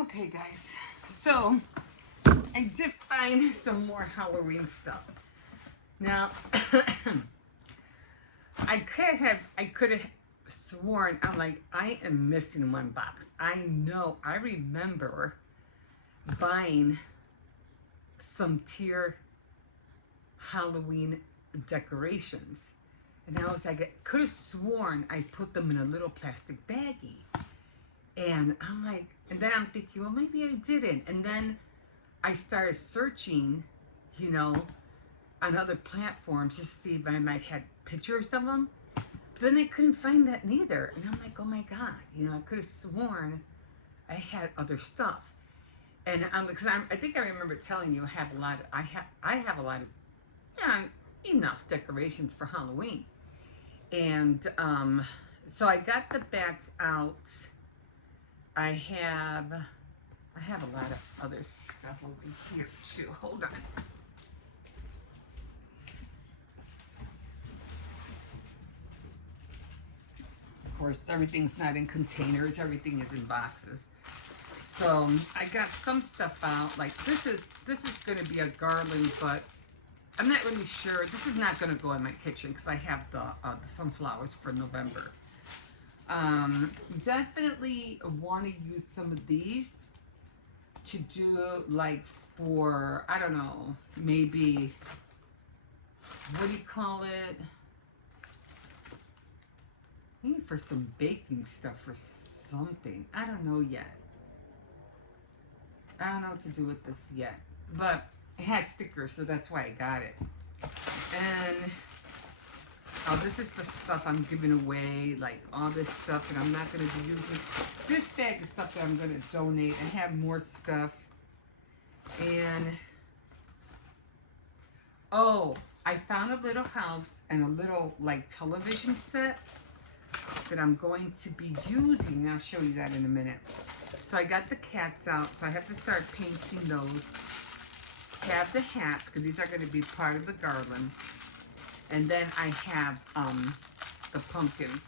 Okay, guys. So I did find some more Halloween stuff. Now, I could have sworn, I'm like, I am missing one box. I remember buying some tier Halloween decorations. And I was like, I could have sworn I put them in a little plastic baggie. And I'm like, and then I'm thinking, well, maybe I didn't. And then I started searching, you know, on other platforms just to see if I might had pictures of them. But then I couldn't find that neither. And I'm like, oh my God, you know, I could have sworn I had other stuff. And because I think I remember telling you I have a lot of, yeah, enough decorations for Halloween. And so I got the bats out. I have a lot of other stuff over here too. Hold on. Of course, everything's not in containers. Everything is in boxes. So I got some stuff out. Like this is going to be a garland, but I'm not really sure. This is not going to go in my kitchen because I have the sunflowers for November. Definitely want to use some of these to do like for, I don't know, maybe, what do you call it? Maybe for some baking stuff or something. I don't know yet. I don't know what to do with this yet. But it has stickers, so that's why I got it. And oh, this is the stuff I'm giving away, like all this stuff that I'm not going to be using. This bag is stuff that I'm going to donate. I have more stuff. And, oh, I found a little house and a little, like, television set that I'm going to be using. I'll show you that in a minute. So I got the cats out, so I have to start painting those. Have the hats, because these are going to be part of the garland. And then I have the pumpkins.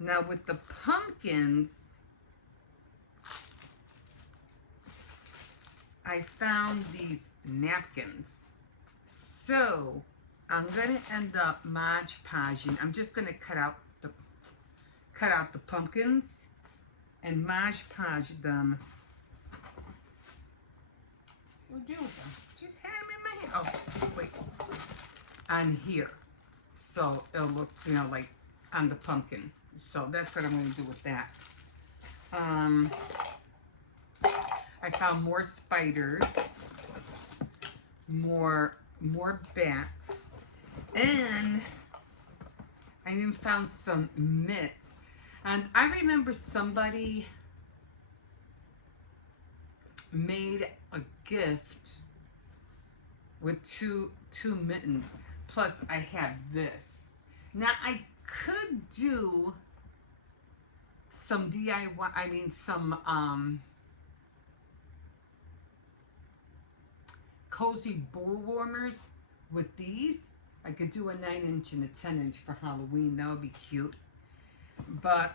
Now with the pumpkins, I found these napkins. So I'm going to end up Mod Podging. I'm just going to cut out the pumpkins and Mod Podge them. What do with them? Just had them in my hand. Oh, wait. On here. So it'll look, you know, like on the pumpkin. So that's what I'm going to do with that. I found more spiders, more bats, and I even found some mitts. And I remember somebody made a gift with two mittens. Plus I have this. Now I could do some DIY, I mean some cozy bowl warmers with these. I could do a 9-inch and a 10-inch for Halloween. That would be cute. But,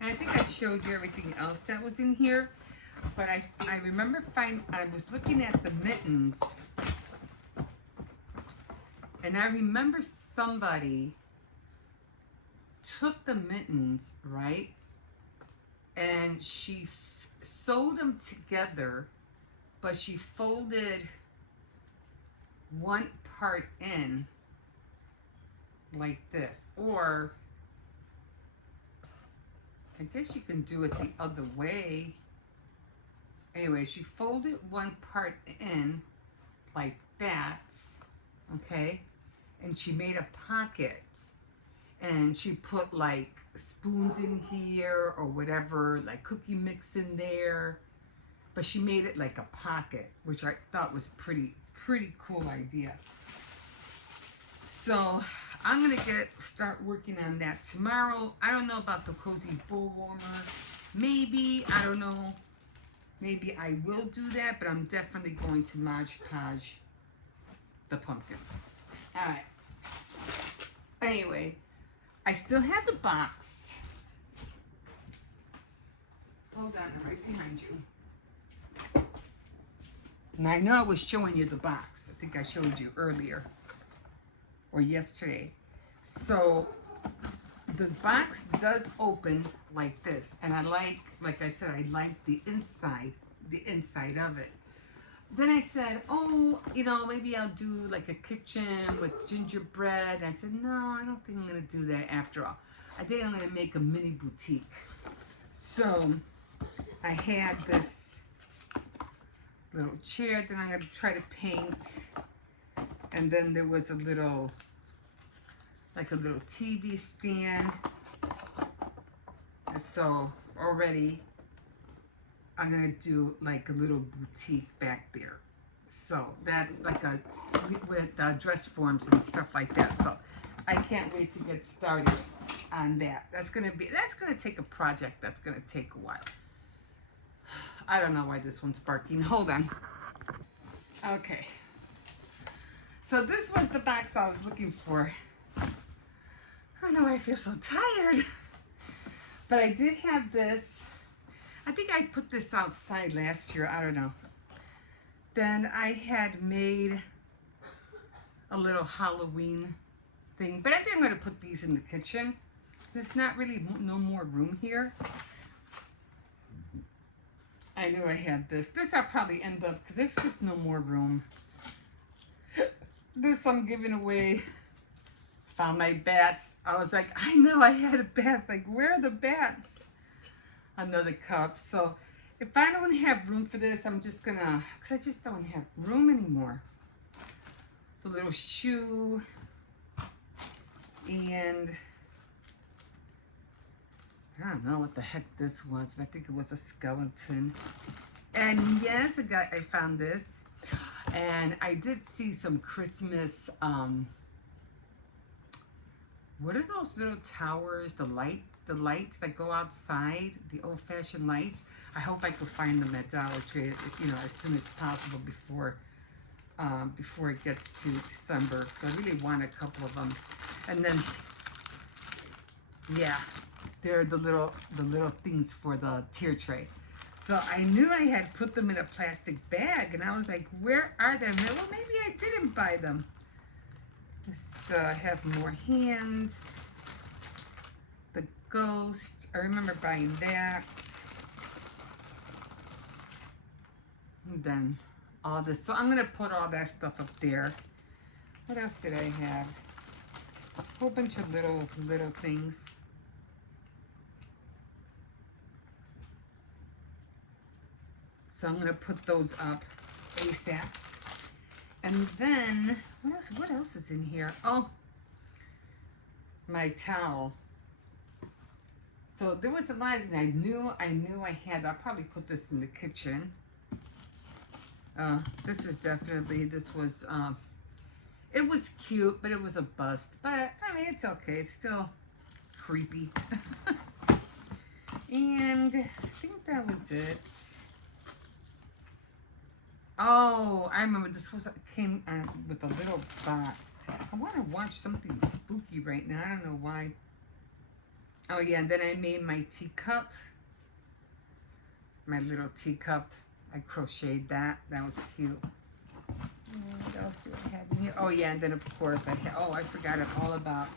and I think I showed you everything else that was in here. But I remember I was looking at the mittens. And I remember somebody took the mittens, right? And she sewed them together, but she folded one part in like this. Or I guess you can do it the other way. Anyway, she folded one part in like that, okay? And she made a pocket. And she put like spoons in here or whatever, like cookie mix in there. But she made it like a pocket, which I thought was pretty cool idea. So I'm gonna start working on that tomorrow. I don't know about the cozy bowl warmer. Maybe, I don't know. Maybe I will do that, but I'm definitely going to Mod Podge the pumpkins. All right. Anyway, I still have the box. Hold on, I'm right behind you. And I know I was showing you the box. I think I showed you earlier or yesterday. So the box does open like this, and I like I said, I like the inside of it. Then I said, oh, you know, maybe I'll do like a kitchen with gingerbread. I said, no, I don't think I'm gonna do that after all. I think I'm gonna make a mini boutique. So I had this little chair that I'm gonna try to paint, and then there was a little TV stand. So already I'm gonna do like a little boutique back there. So that's like a with dress forms and stuff like that. So I can't wait to get started on that. That's gonna take a project. That's gonna take a while. I don't know why this one's barking. Hold on. Okay. So this was the box I was looking for. I don't know why I feel so tired. But I did have this. I think I put this outside last year. I don't know. Then I had made a little Halloween thing. But I think I'm going to put these in the kitchen. There's not really no more room here. I knew I had this. This I'll probably end up because there's just no more room. This I'm giving away. Found my bats. I was like, I know I had a bat. Like, where are the bats? Another cup. So if I don't have room for this, I'm just gonna, because I just don't have room anymore. The little shoe. And I don't know what the heck this was, but I think it was a skeleton. And yes, I found this. And I did see some Christmas, what are those little towers, the lights that go outside, the old-fashioned lights? I hope I could find them at Dollar Tree, you know, as soon as possible before it gets to December. So I really want a couple of them. And then, yeah, they're the little things for the tier tray. So I knew I had put them in a plastic bag, and I was like, where are they? Well, maybe I didn't buy them. So I have more hands. The ghost, I remember buying that. And then all this. So I'm gonna put all that stuff up there. What else did I have? A whole bunch of little things. So I'm gonna put those up ASAP. And then what else is in here? Oh, my towel. So there was a lot of things I knew I had. I'll probably put this in the kitchen. This was it was cute, but it was a bust. But I mean, it's okay. It's still creepy. And I think that was it. Oh, I remember this came with a little box. I want to watch something spooky right now. I don't know why. Oh yeah, and then I made my teacup. My little teacup. I crocheted that. That was cute. What else do I have in here? Oh yeah, and then of course I forgot all about.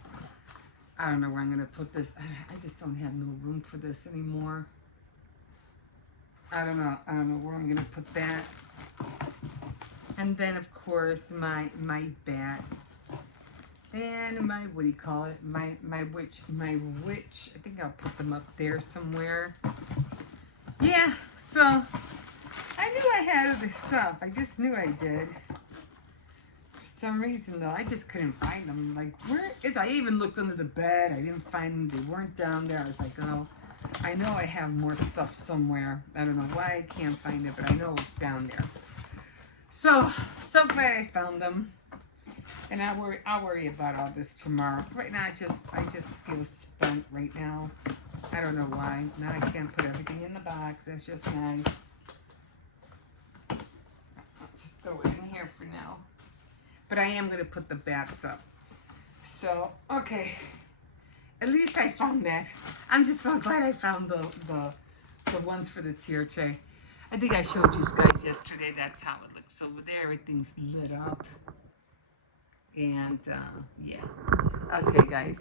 I don't know where I'm gonna put this. I just don't have no room for this anymore. I don't know where I'm gonna put that. And then of course my bat. And my, what do you call it? My witch. I think I'll put them up there somewhere. Yeah, so I knew I had other stuff. I just knew I did. For some reason though, I just couldn't find them. Like, where is, I even looked under the bed. I didn't find them. They weren't down there. I was like, oh, I know I have more stuff somewhere. I don't know why I can't find it, but I know it's down there. So glad I found them. And I'll worry about all this tomorrow. Right now, I just feel spent right now. I don't know why. Now I can't put everything in the box. That's just nice. I'll just throw it in here for now. But I am going to put the bats up. So, okay. At least I found that. I'm just so glad I found the The ones for the tier tray. I think I showed you guys yesterday. That's how it looks over there. Everything's lit up. And yeah. Okay, guys.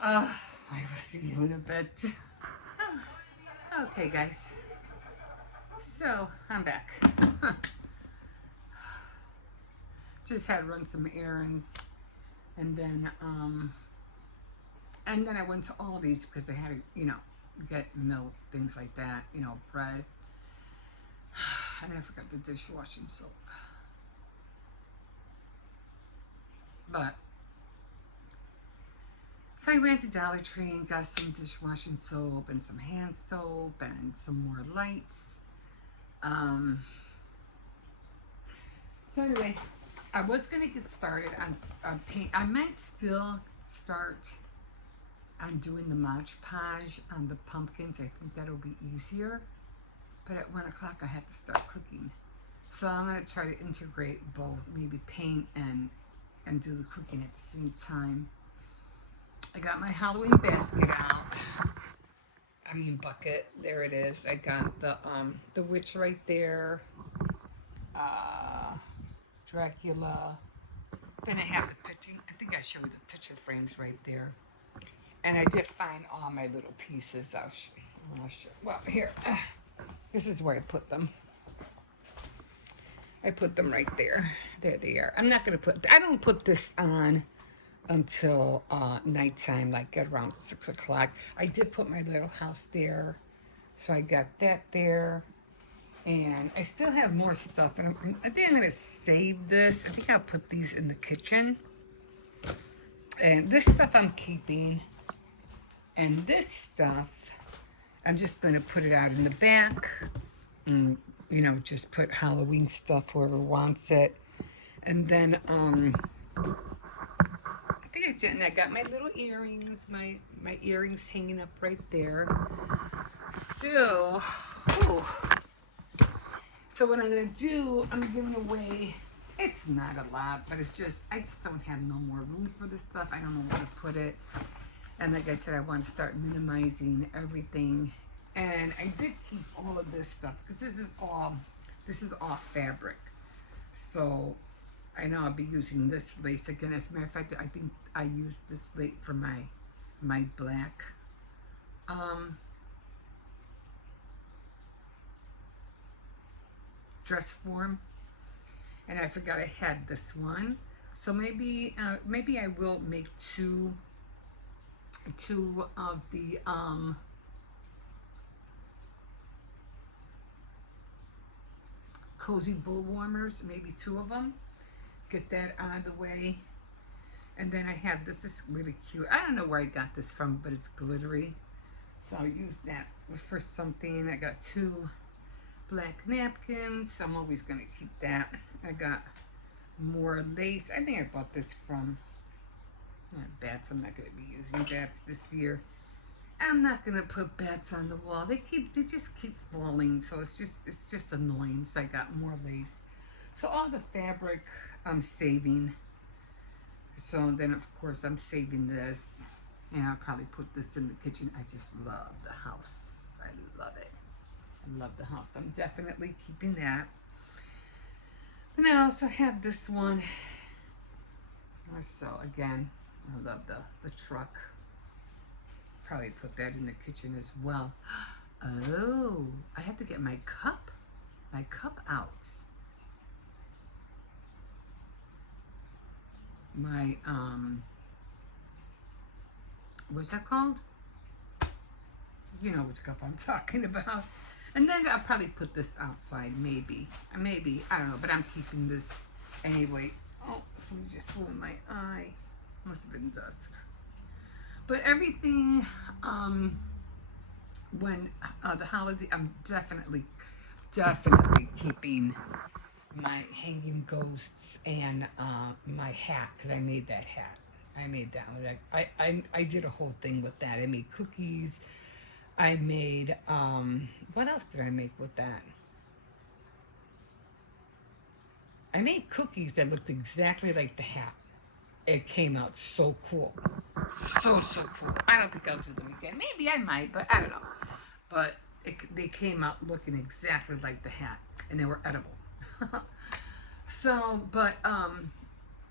I will see you in a bit. Okay, guys. So I'm back. Just had to run some errands, and then I went to Aldi's because I had to, get milk, things like that, bread. And I forgot the dishwashing soap. But so I ran to Dollar Tree and got some dishwashing soap and some hand soap and some more lights. So anyway, I was gonna get started on paint. I might still start on doing the Mod Podge on the pumpkins. I think that'll be easier. But at 1 o'clock I have to start cooking. So I'm gonna try to integrate both, maybe paint and do the cooking at the same time. I got my Halloween basket out. I mean bucket. There it is. I got the witch right there. Dracula. Then I have the picture. I think I showed the picture frames right there. And I did find all my little pieces. I'll show. Well, here. This is where I put them. I put them right there. There they are. I don't put this on until nighttime, like at around 6 o'clock. I did put my little house there. So I got that there. And I still have more stuff. And I think I'm going to save this. I think I'll put these in the kitchen. And this stuff I'm keeping. And this stuff, I'm just going to put it out in the back. And, just put Halloween stuff whoever wants it. And then, I think I did. And I got my little earrings, my earrings hanging up right there. So, so what I'm going to do, I'm giving away, it's not a lot, but it's just, I just don't have no more room for this stuff. I don't know where to put it. And like I said, I want to start minimizing everything. And I did keep all of this stuff because this is all fabric. So I know I'll be using this lace again. As a matter of fact, I think I used this lace for my black dress form. And I forgot I had this one. So maybe I will make two of the cozy bull warmers, maybe 2 of them. Get that out of the way. And then I have this is really cute. I don't know where I got this from, but it's glittery. So I'll use that for something. I got 2 black napkins. I'm always gonna keep that. I got more lace. I think I bought this from bats. I'm not gonna be using bats this year. I'm not gonna put bats on the wall. They just keep falling, so it's just annoying. So I got more lace. So all the fabric I'm saving. So then of course I'm saving this. And I'll probably put this in the kitchen. I just love the house. I love it. I love the house. I'm definitely keeping that. And I also have this one. So again, I love the truck. Probably put that in the kitchen as well. Oh, I have to get my cup out. My what's that called? You know which cup I'm talking about. And then I'll probably put this outside, maybe, I don't know, but I'm keeping this anyway. Oh, somebody just flew in my eye. Must have been dust. But everything, when the holiday, I'm definitely keeping my hanging ghosts and my hat, because I made that hat. I made that one. I did a whole thing with that. I made cookies. I made, what else did I make with that? I made cookies that looked exactly like the hat. It came out so cool. So cool. I don't think I'll do them again. Maybe I might, but I don't know. But they came out looking exactly like the hat, and they were edible. So, but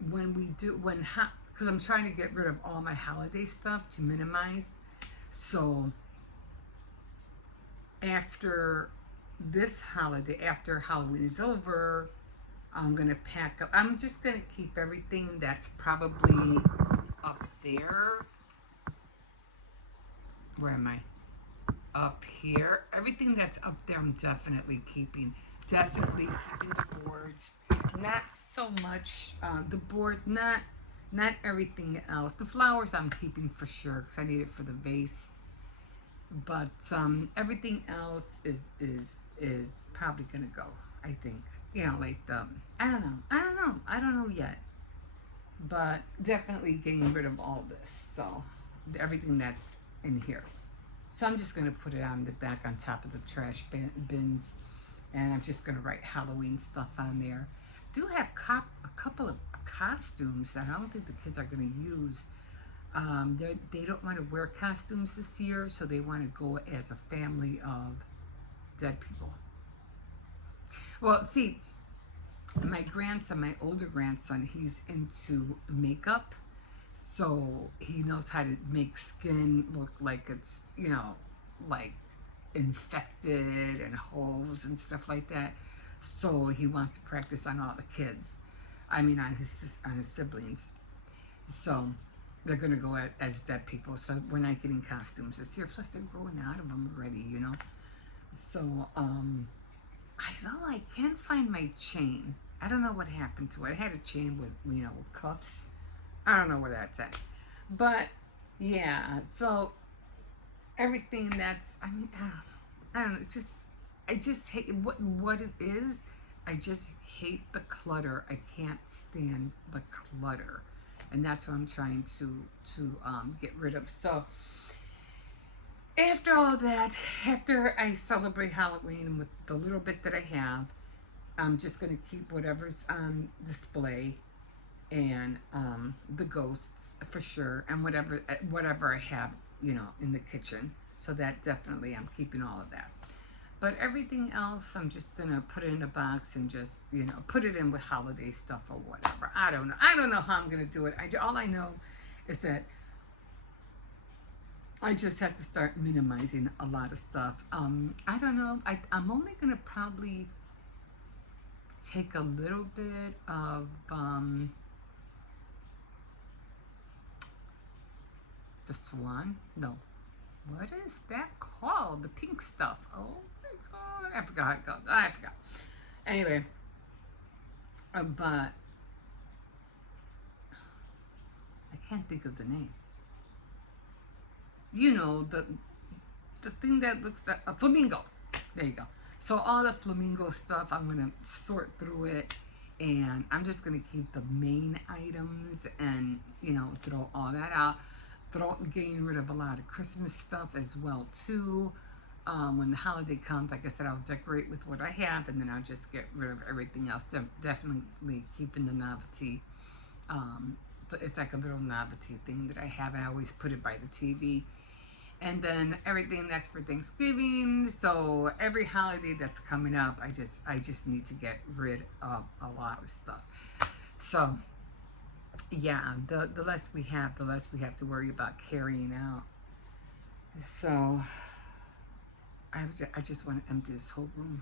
when we do because I'm trying to get rid of all my holiday stuff to minimize. So after this holiday, after Halloween is over, I'm gonna pack up. I'm just gonna keep everything that's probably up there. Where am I? Up here. Everything that's up there, I'm definitely keeping. Definitely keeping the boards. Not so much the boards. Not everything else. The flowers I'm keeping for sure because I need it for the vase. But everything else is probably gonna go. I think. You know, like the I don't know. I don't know yet. But definitely getting rid of all this. So everything that's in here. So I'm just gonna put it on the back on top of the trash bins, and I'm just gonna write Halloween stuff on there. I do have a couple of costumes that I don't think the kids are gonna use. They don't want to wear costumes this year, so they want to go as a family of dead people. Well, see, my grandson, my older grandson, he's into makeup, so he knows how to make skin look like it's, like infected and holes and stuff like that. So he wants to practice on all the kids. I mean, on his siblings. So they're gonna go as dead people. So we're not getting costumes this year. Plus, they're growing out of them already, So I can't find my chain. I don't know what happened to it. I had a chain with cuffs. I don't know where that's at. But yeah, so everything that's I don't know. I just hate what it is. I just hate the clutter. I can't stand the clutter, and that's what I'm trying to get rid of. So after all that, after I celebrate Halloween with the little bit that I have, I'm just gonna keep whatever's on display and the ghosts for sure, and whatever I have, in the kitchen. So that definitely I'm keeping all of that. But everything else, I'm just gonna put it in a box and just put it in with holiday stuff or whatever. I don't know. I don't know how I'm gonna do it. All I know is that I just have to start minimizing a lot of stuff. I don't know. I'm only gonna probably take a little bit of the swan. No, what is that called? The pink stuff. Oh my god, I forgot how it goes. I forgot. Anyway, but I can't think of the name. The thing that looks like a flamingo. There you go. So all the flamingo stuff, I'm gonna sort through it, and I'm just gonna keep the main items and throw all that out. Getting rid of a lot of Christmas stuff as well too. When the holiday comes, like I said, I'll decorate with what I have, and then I'll just get rid of everything else. Definitely keeping the novelty. But it's like a little novelty thing that I have. I always put it by the TV. And then everything that's for Thanksgiving. So every holiday that's coming up, I just need to get rid of a lot of stuff. So yeah, the less we have, the less we have to worry about carrying out. So I just want to empty this whole room.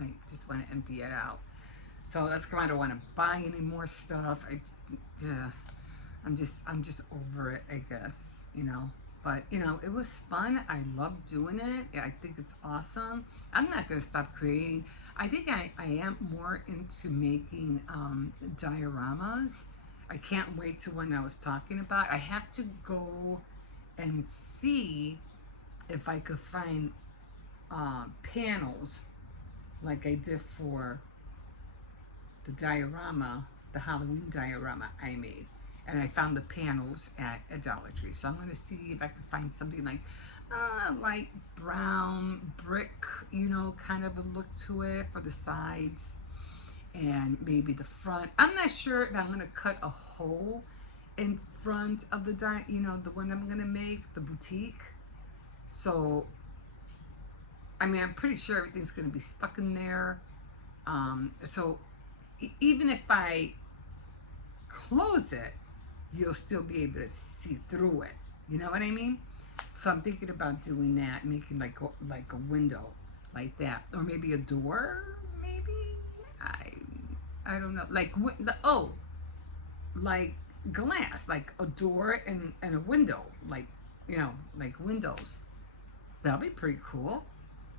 I just want to empty it out. So that's why I don't want to buy any more stuff. I'm just over it, I guess. But it was fun. I love doing it. I think it's awesome. I'm not gonna stop creating. I think I am more into making dioramas. I can't wait to when I was talking about. I have to go and see if I could find panels like I did for the diorama, the Halloween diorama I made. And I found the panels at a Dollar Tree. So I'm going to see if I can find something like light brown brick, kind of a look to it for the sides and maybe the front. I'm not sure if I'm going to cut a hole in front of the one I'm going to make, the boutique. So I mean, I'm pretty sure everything's going to be stuck in there. So even if I close it, you'll still be able to see through it. You know what I mean? So I'm thinking about doing that, making like a window like that, or maybe a door. Maybe I don't know. Like glass, like a door and a window, like like windows. That'll be pretty cool.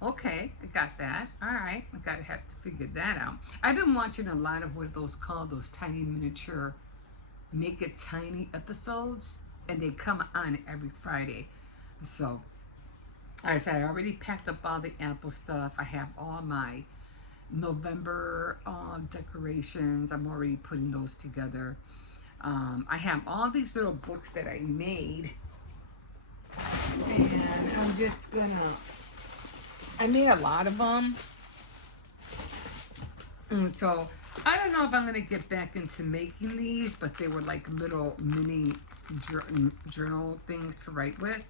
Okay, I got that. All right, I gotta have to figure that out. I've been watching a lot of what are those called, those tiny miniature, make it tiny episodes, and they come on every Friday. So, like I said, I already packed up all the Apple stuff. I have all my November decorations. I'm already putting those together. I have all these little books that I made, and I'm just gonna. I made a lot of them, and so I don't know if I'm gonna get back into making these, but they were like little mini journal things to write with,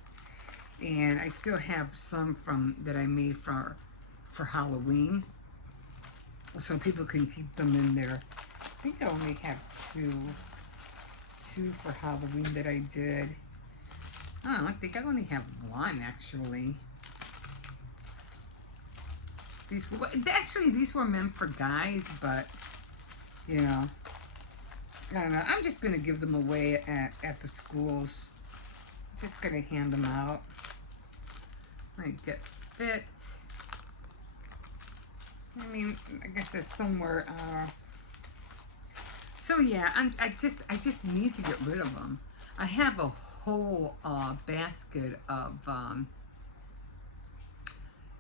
and I still have some from that I made for Halloween, so people can keep them in there. I think I only have two for Halloween that I did. I think I only have one actually. These were meant for guys, but you know, I don't know. I'm just gonna give them away at the schools. Just gonna hand them out. Might get fit. I mean, I guess there's somewhere. So yeah, I just need to get rid of them. I have a whole basket of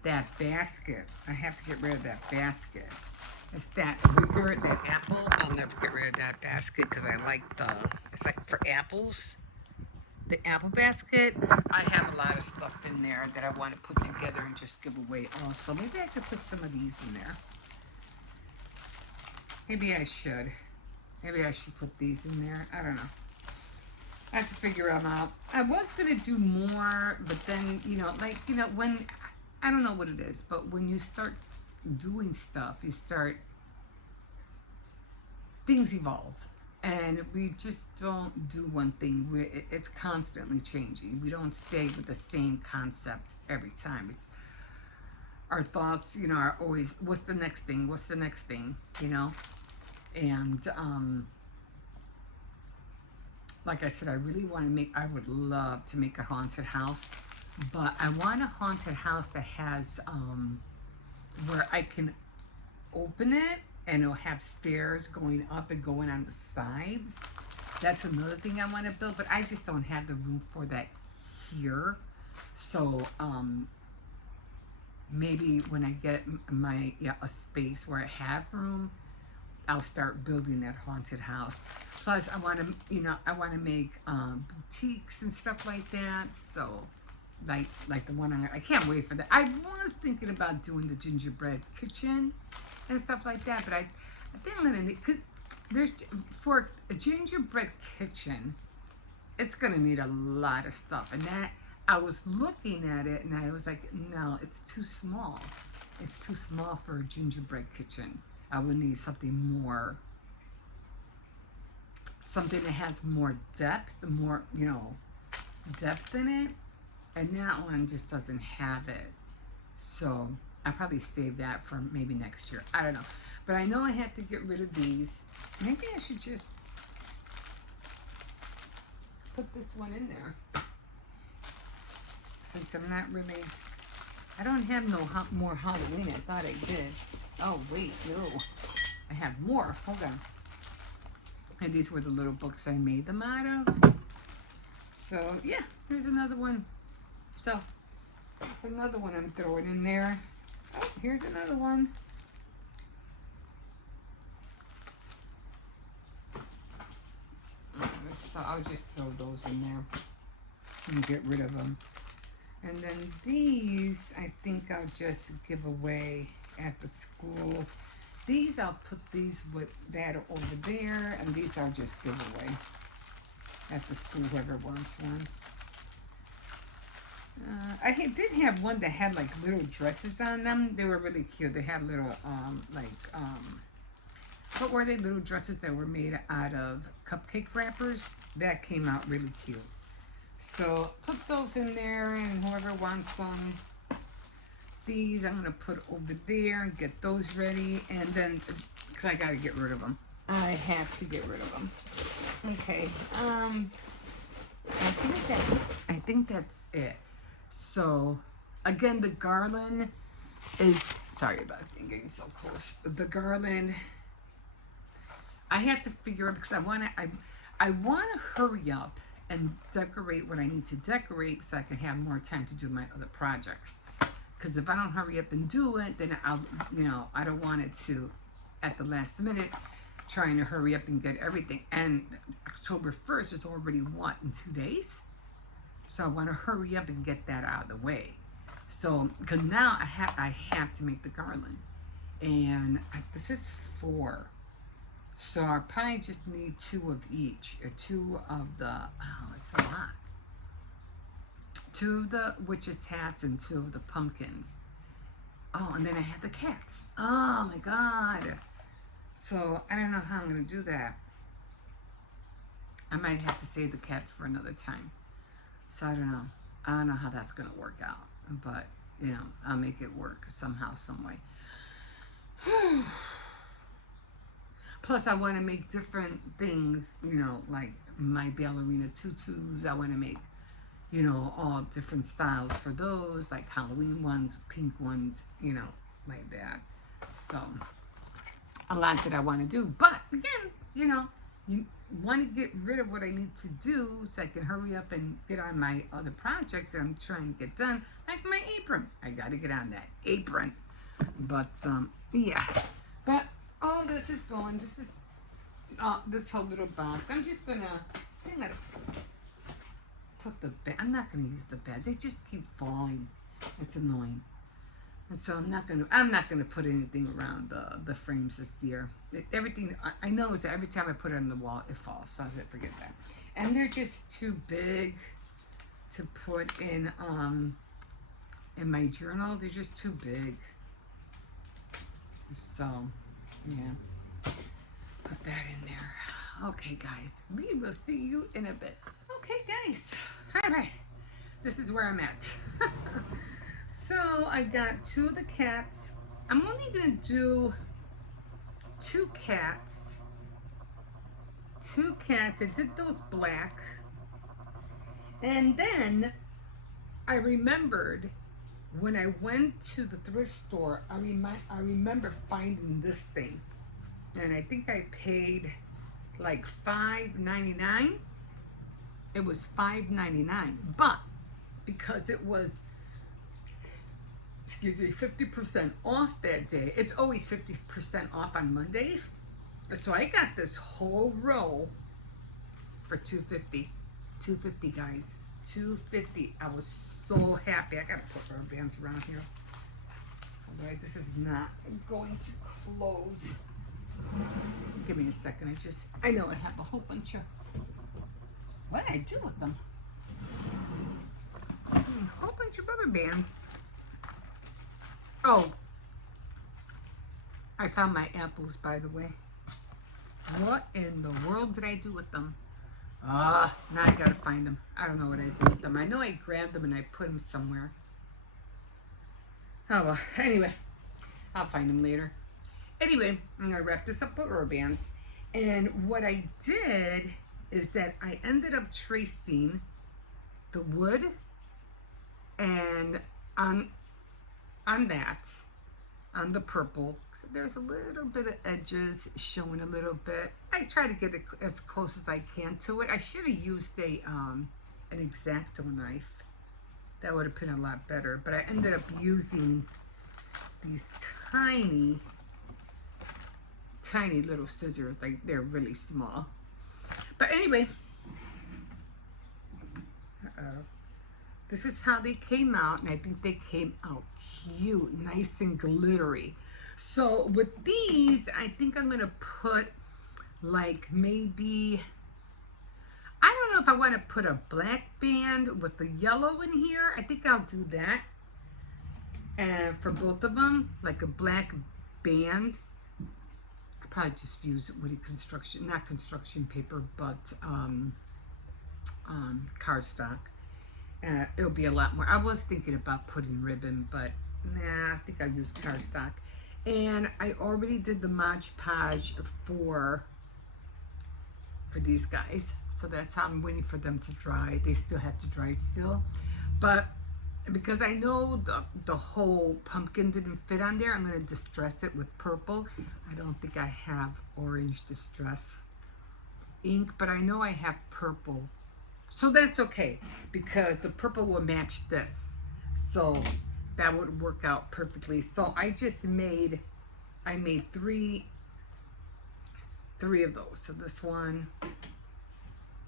that basket. I have to get rid of that basket. It's that rigor, that apple. I'll never get rid of that basket because I like it's like for apples. The apple basket. I have a lot of stuff in there that I want to put together and just give away also. Maybe I could put some of these in there. Maybe I should. Maybe I should put these in there. I don't know. I have to figure them out. I was going to do more, but then, when, I don't know what it is, but when you start doing stuff, things evolve. And we just don't do one thing. It's constantly changing. We don't stay with the same concept every time. It's our thoughts, are always, what's the next thing? What's the next thing? And like I said, I would love to make a haunted house, but I want a haunted house that has where I can open it and it'll have stairs going up and going on the sides. That's another thing I want to build, but I just don't have the room for that here. So maybe when I get a space where I have room, I'll start building that haunted house. Plus, I want to make boutiques and stuff like that. So, like the one I can't wait for that. I was thinking about doing the gingerbread kitchen and stuff like that, but I think I'm gonna need, for a gingerbread kitchen, it's gonna need a lot of stuff. And that I was looking at it and I was like, no, it's too small. It's too small for a gingerbread kitchen. I would need something that has more depth, depth in it. And that one just doesn't have it. So I'll probably save that for maybe next year. I don't know. But I know I have to get rid of these. Maybe I should just put this one in there. Since I'm not really, I don't have no more Halloween. I thought I did. Oh, wait, no. I have more. Hold on. And these were the little books I made them out of. So, yeah, here's another one. So, that's another one I'm throwing in there. Oh, here's another one. So I'll just throw those in there and get rid of them. And then these, I think I'll just give away at the schools. These, I'll put these with that over there, and these I'll just give away at the school, whoever wants one. Did have one that had like little dresses on them. They were really cute. They had little what were they? Little dresses that were made out of cupcake wrappers. That came out really cute. So put those in there, and whoever wants some, these I'm gonna put over there and get those ready, and then because I gotta get rid of them. I have to get rid of them. Okay. I think that's it. So again, the garland is, sorry about getting so close. The garland, I have to figure out because I want to hurry up and decorate what I need to decorate so I can have more time to do my other projects. Because if I don't hurry up and do it, then I don't want it to, at the last minute, trying to hurry up and get everything. And October 1st is already what, in 2 days? So I want to hurry up and get that out of the way. So, because now I have to make the garland. And this is 4. So I probably just need 2 of each, or 2 of the, it's a lot. 2 of the witches' hats and 2 of the pumpkins. Oh, and then I have the cats. Oh my God. So I don't know how I'm going to do that. I might have to save the cats for another time. So I don't know. I don't know how that's going to work out. But, I'll make it work somehow, some way. Plus, I want to make different things, like my ballerina tutus. I want to make, all different styles for those, like Halloween ones, pink ones, like that. So, a lot that I want to do. But, again, you want to get rid of what I need to do so I can hurry up and get on my other projects that I'm trying to get done, like my apron. I got to get on that apron. But, yeah. But all this is going. This is this whole little box. I'm just going to put the bed. I'm not going to use the bed. They just keep falling. It's annoying. And so I'm not gonna put anything around the frames this year. Everything I know is that every time I put it on the wall, it falls. So I said, forget that. And they're just too big to put in my journal. They're just too big. So yeah, put that in there. Okay, guys, we will see you in a bit. Okay, guys. All right, this is where I'm at. So I got 2 of the cats. I'm only going to do 2 cats. 2 cats. I did those black. And then I remembered when I went to the thrift store, I remember finding this thing. And I think I paid like $5.99. It was $5.99. But because it was 50% off that day. It's always 50% off on Mondays. So I got this whole row for $2.50. $2.50, guys. $2.50. I was so happy. I gotta put rubber bands around here. Otherwise, this is not going to close. Give me a second. I know I have a whole bunch of. What did I do with them? A whole bunch of rubber bands. Oh, I found my apples, by the way. What in the world did I do with them? Now I gotta find them. I don't know what I did with them. I know I grabbed them and I put them somewhere. Oh, well, anyway, I'll find them later. Anyway, I'm gonna wrap this up with rubber bands. And what I did is that I ended up tracing the wood and on the purple, so there's a little bit of edges showing a little bit. I try to get it as close as I can to it. I should have used an X-Acto knife. That would have been a lot better, but I ended up using these tiny little scissors. Like, they're really small. But anyway, this is how they came out, and I think they came out cute, nice and glittery. So with these, I think I'm gonna put like maybe, I don't don't know if I want to put a black band with the yellow in here. I think I'll do that. And for both of them, like a black band. I'll probably just use woody construction, not construction paper, but cardstock. It'll be a lot more. I was thinking about putting ribbon, but nah, I think I'll use cardstock. And I already did the Mod Podge for these guys. So that's how I'm waiting for them to dry. They still have to dry still. But because I know the whole pumpkin didn't fit on there, I'm going to distress it with purple. I don't think I have orange distress ink, but I know I have purple. So that's okay, because the purple will match this. So that would work out perfectly. So I made three of those. So this one,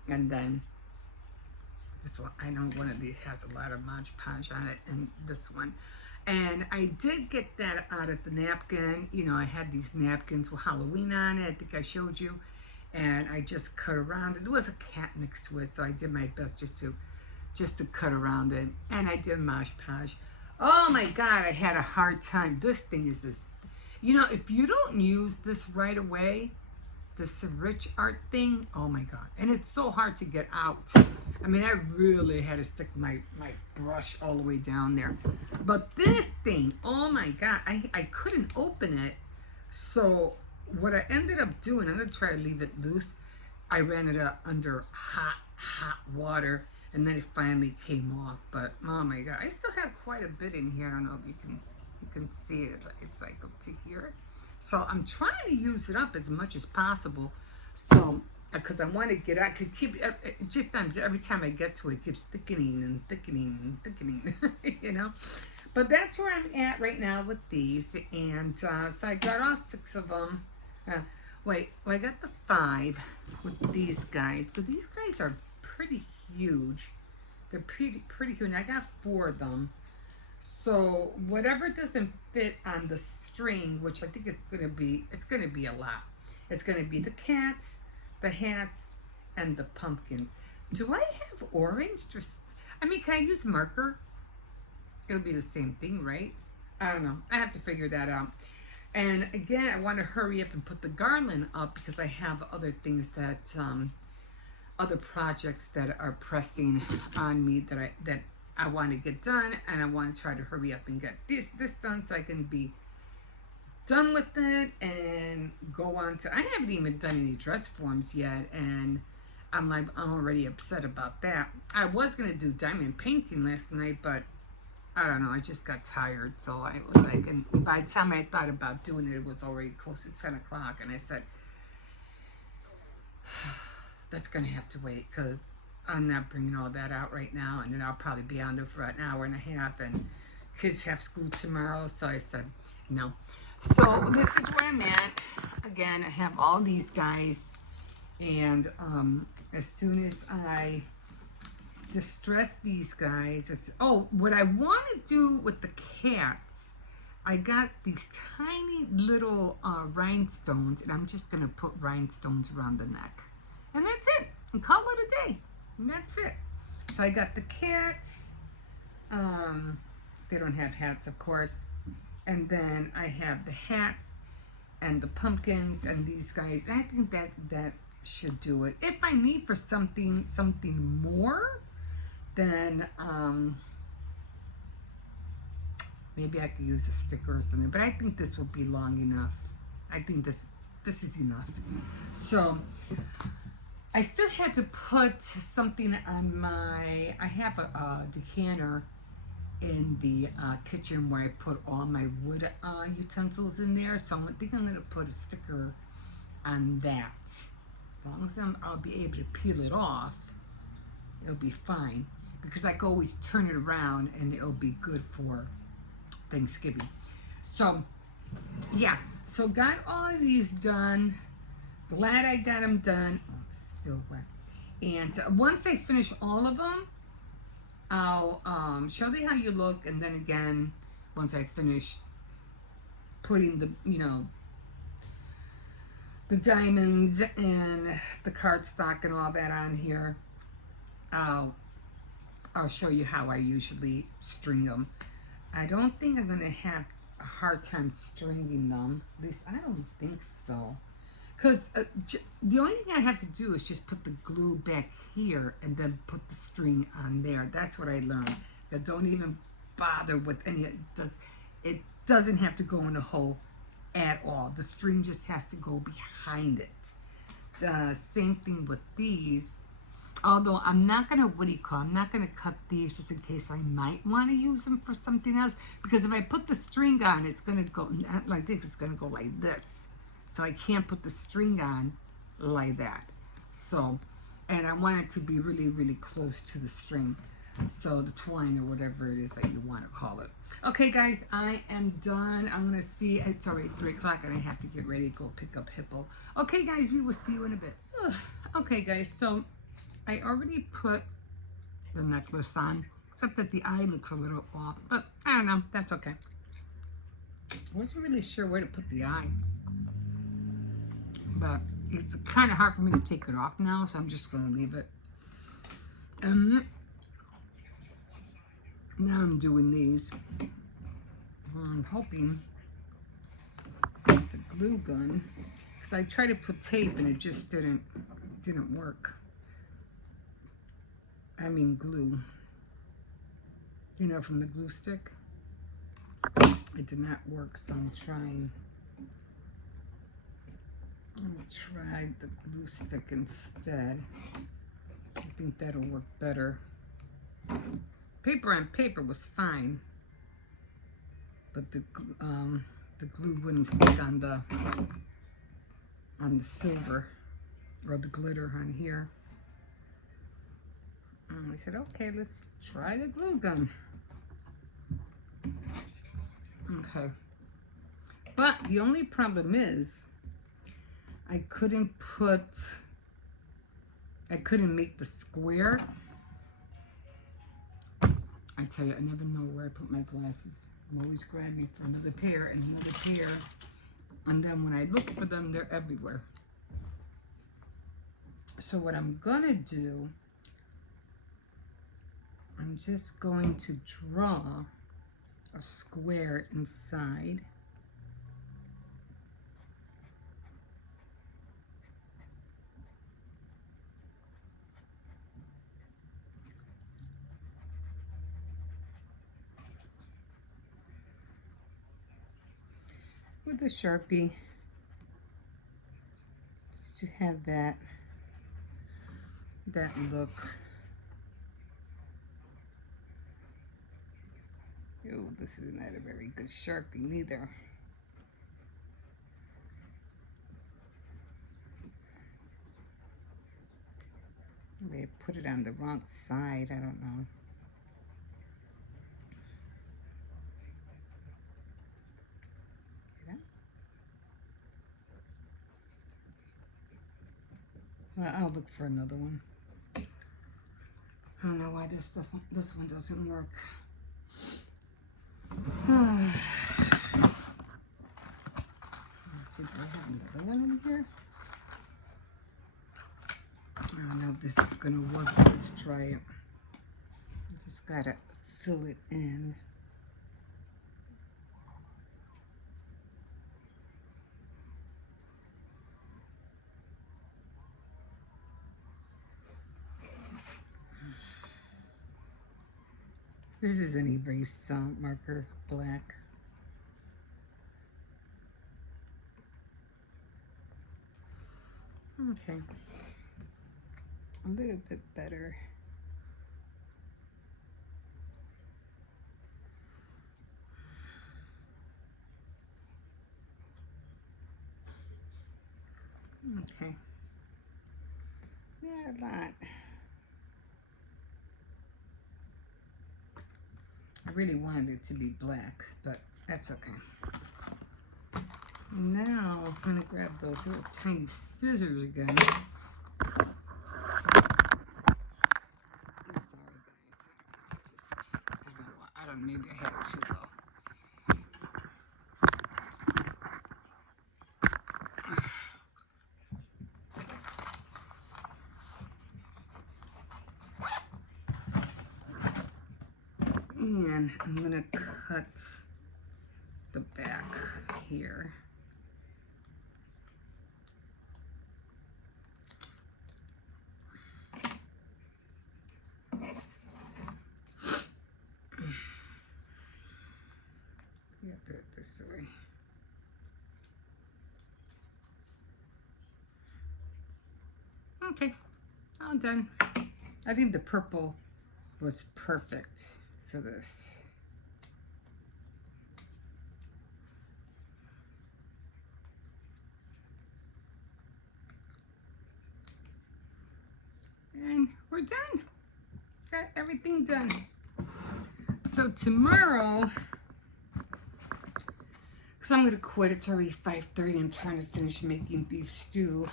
and then this one. I know one of these has a lot of Mod Podge on it, and this one. And I did get that out of the napkin. You know, I had these napkins with Halloween on it. I think I showed you. And I just cut around it. There was a cat next to it, so I did my best just to cut around it. And I did Mod Podge. Oh my God, I had a hard time. This thing is this. You know, if you don't use this right away, this rich art thing, oh my God. And it's so hard to get out. I mean, I really had to stick my brush all the way down there. But this thing, oh my God, I couldn't open it. So what I ended up doing, I'm going to try to leave it loose. I ran it up under hot water, and then it finally came off. But oh my God, I still have quite a bit in here. I don't know if you can see it. It's like up to here. So I'm trying to use it up as much as possible. So because I want to get out, could keep just every time I get to it, it keeps thickening and thickening and thickening, you know. But that's where I'm at right now with these. And so I got all 6 of them. Wait, well, I got the 5 with these guys, because these guys are pretty huge. They're pretty huge. And I got 4 of them. So whatever doesn't fit on the string, which I think it's gonna be a lot. It's gonna be the cats, the hats, and the pumpkins. Do I have orange? I mean, can I use marker? It'll be the same thing, right? I don't know. I have to figure that out. And again, I want to hurry up and put the garland up, because I have other things that, other projects that are pressing on me that I want to get done, and I want to try to hurry up and get this done so I can be done with it and go on to. I haven't even done any dress forms yet, and I'm already upset about that. I was gonna do diamond painting last night, but I don't know, I just got tired, so I was like, and by the time I thought about doing it, it was already close to 10 o'clock, and I said, that's gonna have to wait, because I'm not bringing all that out right now, and then I'll probably be on there for an hour and a half, and kids have school tomorrow, so I said, no. So this is where I'm at. Again, I have all these guys, and as soon as I distress these guys, what I want to do with the cats, I got these tiny little rhinestones, and I'm just going to put rhinestones around the neck. And that's it. And call it a day. And that's it. So I got the cats. They don't have hats, of course. And then I have the hats and the pumpkins and these guys. I think that should do it. If I need for something more, then maybe I could use a sticker or something. But I think this will be long enough. I think this is enough. So I still had to put something on my. I have a decanter in the kitchen where I put all my wood utensils in there. So I think I'm going to put a sticker on that. As long as I'll be able to peel it off, it'll be fine. Because I can always turn it around and it'll be good for Thanksgiving. So, yeah. So got all of these done. Glad I got them done. Oh, it's still wet. And once I finish all of them, I'll show you how you look. And then again, once I finish putting the, the diamonds and the cardstock and all that on here, I'll show you how I usually string them. I don't think I'm gonna have a hard time stringing them. At least I don't think so. Because the only thing I have to do is just put the glue back here and then put the string on there. That's what I learned. That don't even bother with any. It doesn't have to go in a hole at all. The string just has to go behind it. The same thing with these. Although I'm not gonna, I'm not gonna cut these just in case I might want to use them for something else. Because if I put the string on, it's gonna go not like this. It's gonna go like this. So I can't put the string on like that. So, and I want it to be really, really close to the string. So the twine or whatever it is that you want to call it. Okay, guys, I am done. I'm going to see, it's already 3 o'clock and I have to get ready to go pick up Hippo. Okay, guys, we will see you in a bit. Okay, guys, so I already put the necklace on, except that the eye looks a little off, but I don't know, that's okay. I wasn't really sure where to put the eye. But it's kind of hard for me to take it off now, so I'm just going to leave it. Now I'm doing these. I'm hoping the glue gun, because I tried to put tape and it just didn't work. I mean glue. You know, from the glue stick. It did not work, so I'm trying. I'm going to try the glue stick instead. I think that'll work better. Paper on paper was fine, but the glue wouldn't stick on the silver or the glitter on here. And I said, okay, let's try the glue gun. Okay, but the only problem is I couldn't make the square. I tell you, I never know where I put my glasses. I'm always grabbing for another pair and another pair. And then when I look for them, they're everywhere. So what I'm gonna do, I'm just going to draw a square inside. With a Sharpie, just to have that look. Oh, this is not a very good Sharpie neither. I may have put it on the wrong side, I don't know. Well, I'll look for another one. I don't know why this one doesn't work. Let's see, do I have another one in here? I don't know if this is gonna work. Let's try it. I just gotta fill it in. This is an erase marker, black. Okay, a little bit better. Okay, not a lot. I really wanted it to be black, but that's okay. Now I'm gonna grab those little tiny scissors again. I'm sorry, guys. I don't know. Maybe I had it too low. And I'm gonna cut the back here. Yeah, do it this way. Okay, all done. I think the purple was perfect for this. And we're done. Got everything done. So tomorrow, because I'm going to quit, it's already 5:30. I'm trying to finish making beef stew.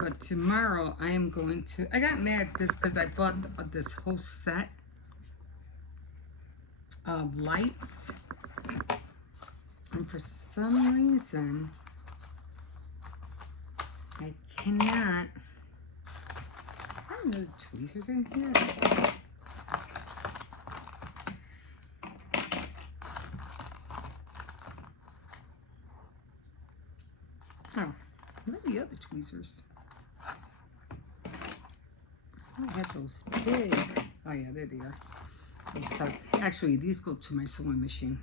But tomorrow I am going to, I got mad at this because I bought this whole set of lights. And for some reason, I cannot, I don't know, the tweezers in here. Oh, what are the other tweezers? I had those big. Oh yeah, there they are. Actually, these go to my sewing machine.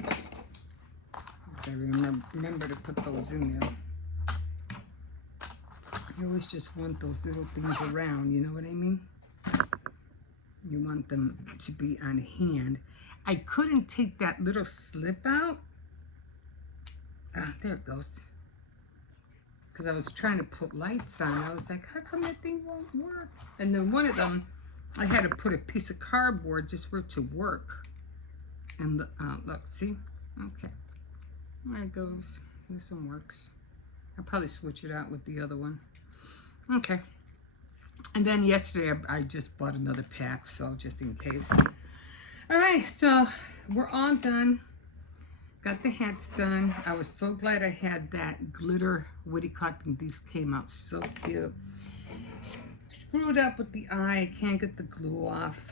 I remember to put those in there. You always just want those little things around, you know what I mean? You want them to be on hand. I couldn't take that little slip out. There it goes. Because I was trying to put lights on. I was like, how come that thing won't work? And then one of them, I had to put a piece of cardboard just for it to work. And look, see? Okay. There it goes. This one works. I'll probably switch it out with the other one. Okay. And then yesterday, I just bought another pack, so just in case. All right, so we're all done. Got the hats done. I was so glad I had that glitter woody cotton. These came out so cute. Screwed up with the eye. I can't get the glue off.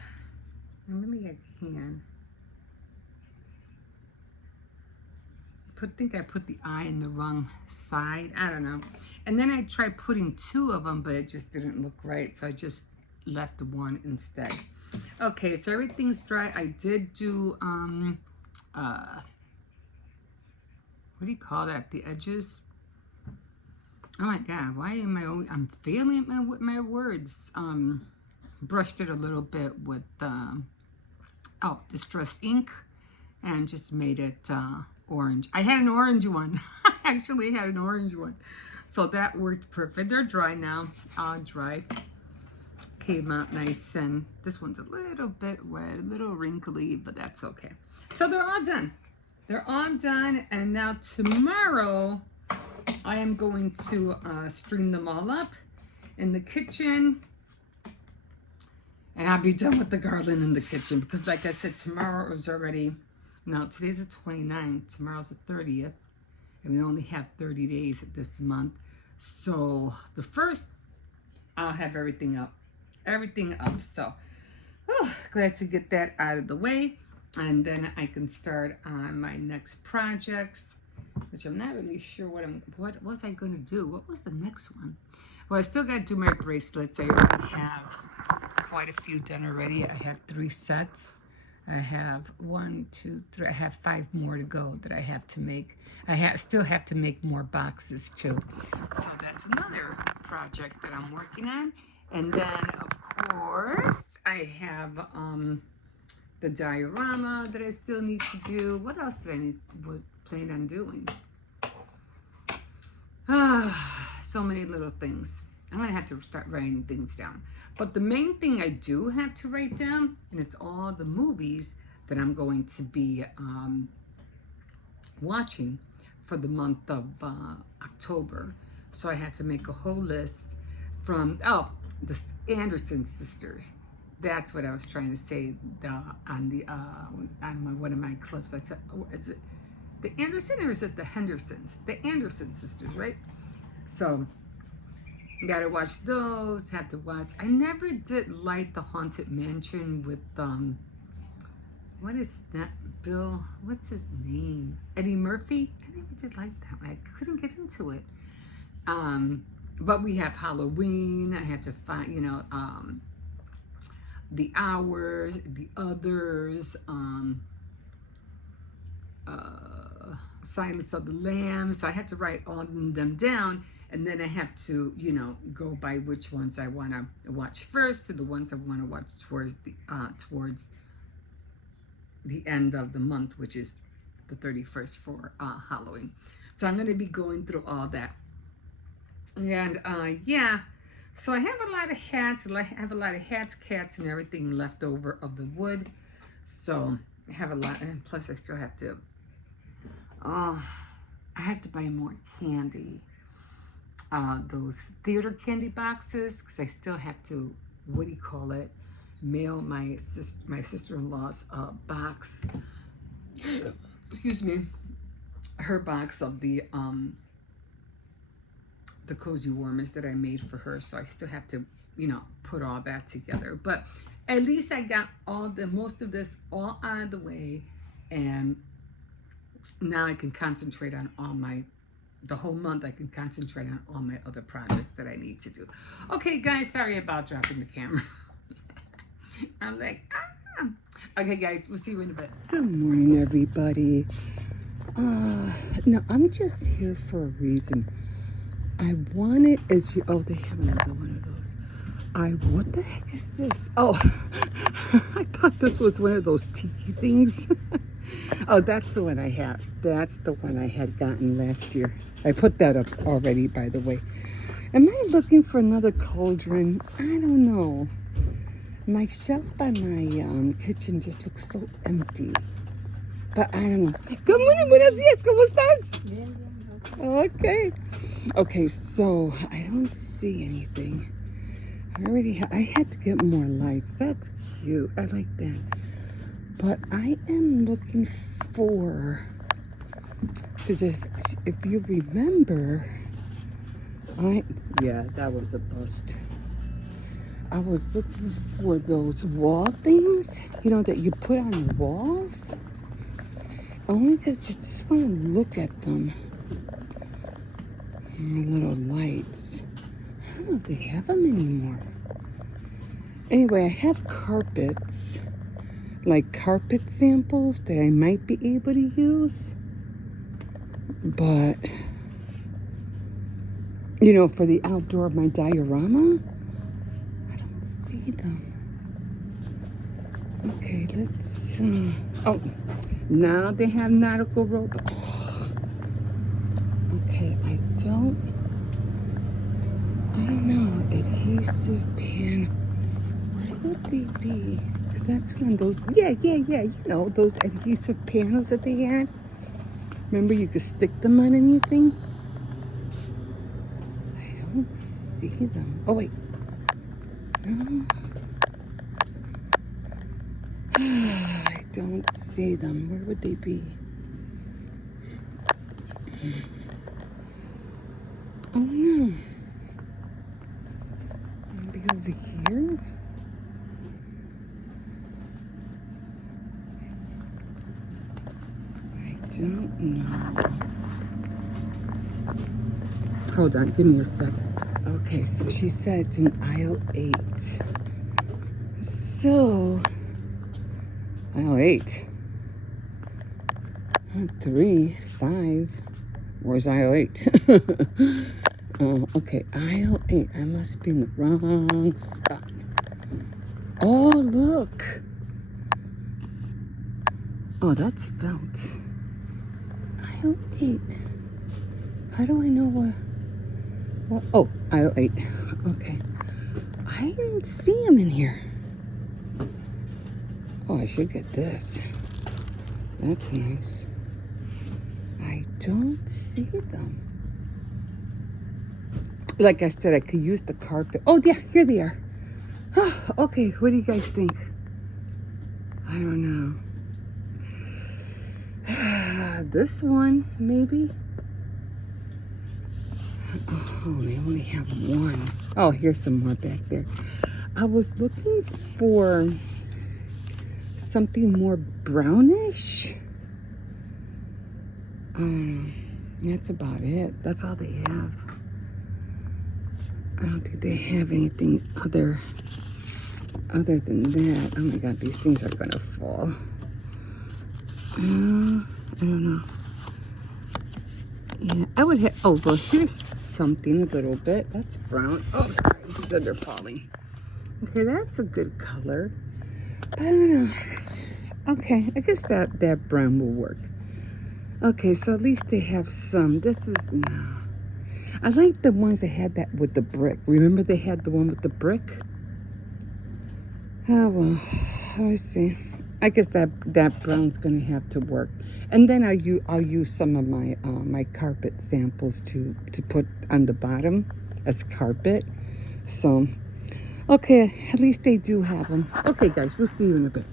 Maybe I can. I think I put the eye in the wrong side. I don't know. And then I tried putting two of them, but it just didn't look right. So I just left one instead. Okay, so everything's dry. I did do, what do you call that? The edges? Oh my God, why am I only, I'm failing with my words. Brushed it a little bit with, Distress ink and just made it orange. I had an orange one. I actually had an orange one. So that worked perfect. They're dry now, dry. Came out nice, and this one's a little bit red, a little wrinkly, but that's okay. So they're all done. They're all done, and now tomorrow I am going to string them all up in the kitchen, and I'll be done with the garland in the kitchen because, like I said, tomorrow is already, now today's the 29th, tomorrow's the 30th, and we only have 30 days this month. So the first, I'll have everything up. So glad to get that out of the way, and then I can start on my next projects, which I'm not really sure what was I going to do. What was the next one? Well, I still got to do my bracelets. I already have quite a few done already. I have 3 sets. I have 1, 2, 3. I have 5 more to go that I have to make. Still have to make more boxes too. So that's another project that I'm working on. And then, of course, I have the diorama that I still need to do. What else did I plan on doing? So many little things. I'm going to have to start writing things down. But the main thing I do have to write down, and it's all the movies that I'm going to be watching for the month of October. So I had to make a whole list from, the Anderson sisters. That's what I was trying to say on one of my clips. I said, is it the Anderson or is it the Hendersons? The Anderson sisters, right? So Gotta watch those. Have to watch. I never did like the Haunted Mansion with what is that? Bill, what's his name? Eddie Murphy. I never did like that one. I couldn't get into it. But we have Halloween. I have to find, the Hours, the Others, Silence of the Lambs. So I have to write all of them down, and then I have to, go by which ones I want to watch first to the ones I want to watch towards the end of the month, which is the 31st for Halloween. So I'm going to be going through all that. And yeah, so I have a lot of hats. I have a lot of hats, cats, and everything left over of the wood. So I have a lot, and plus I still have to, I have to buy more candy. Those theater candy boxes, because I still have to, what do you call it, mail my sister-in-law's box. Excuse me, her box of the cozy warmers that I made for her. So I still have to, put all that together. But at least I got most of this all out of the way, and now I can concentrate on the whole month I can concentrate on all my other projects that I need to do. Okay, guys, sorry about dropping the camera. I'm like, Okay, guys, we'll see you in a bit. Good morning, everybody. No, I'm just here for a reason. I wanted, they have another one of those. What the heck is this? Oh, I thought this was one of those tiki things. Oh, that's the one I have. That's the one I had gotten last year. I put that up already, by the way. Am I looking for another cauldron? I don't know. My shelf by my kitchen just looks so empty. But I don't know. Good morning, buenos días, ¿cómo estás? Okay. Okay, so I don't see anything. I had to get more lights. That's cute. I like that. But I am looking for, because if you remember, yeah, that was a bust. I was looking for those wall things, that you put on the walls. Only because you just want to look at them. My little lights. I don't know if they have them anymore. Anyway, I have carpets, like carpet samples that I might be able to use. But, for the outdoor of my diorama, I don't see them. Okay, let's, now they have nautical rope. Okay, I don't know, adhesive pan, where would they be? Because that's one of those, yeah, those adhesive panels that they had. Remember, you could stick them on anything? I don't see them. Oh, wait. No. I don't see them. Where would they be? Oh, no. Maybe over here? I don't know. Hold on, give me a second. Okay, so she said it's in aisle 8. So, aisle 8. 3, 5. Where's aisle 8? Oh, okay, aisle 8. I must be in the wrong spot. Oh, look. Oh, that's felt. Aisle 8. How do I know what? Oh, aisle 8. Okay. I didn't see him in here. Oh, I should get this. That's nice. I don't see them. Like I said, I could use the carpet. Oh, yeah, here they are. Oh, okay, what do you guys think? I don't know. This one, maybe? Oh, they only have one. Oh, here's some more back there. I was looking for something more brownish. That's about it. That's all they have. I don't think they have anything other than that. Oh my God, these things are gonna fall. I don't know. Yeah, I would have. Oh, well, here's something a little bit. That's brown. Oh, sorry, this is under falling. Okay, that's a good color. But I don't know. Okay, I guess that brown will work. Okay, so at least they have some. This is no. I like the ones that had that with the brick. Remember they had the one with the brick? Oh well, let's see. I guess that brown's gonna have to work. And then I'll use some of my my carpet samples to put on the bottom as carpet. So, okay, at least they do have them. Okay, guys, we'll see you in a bit.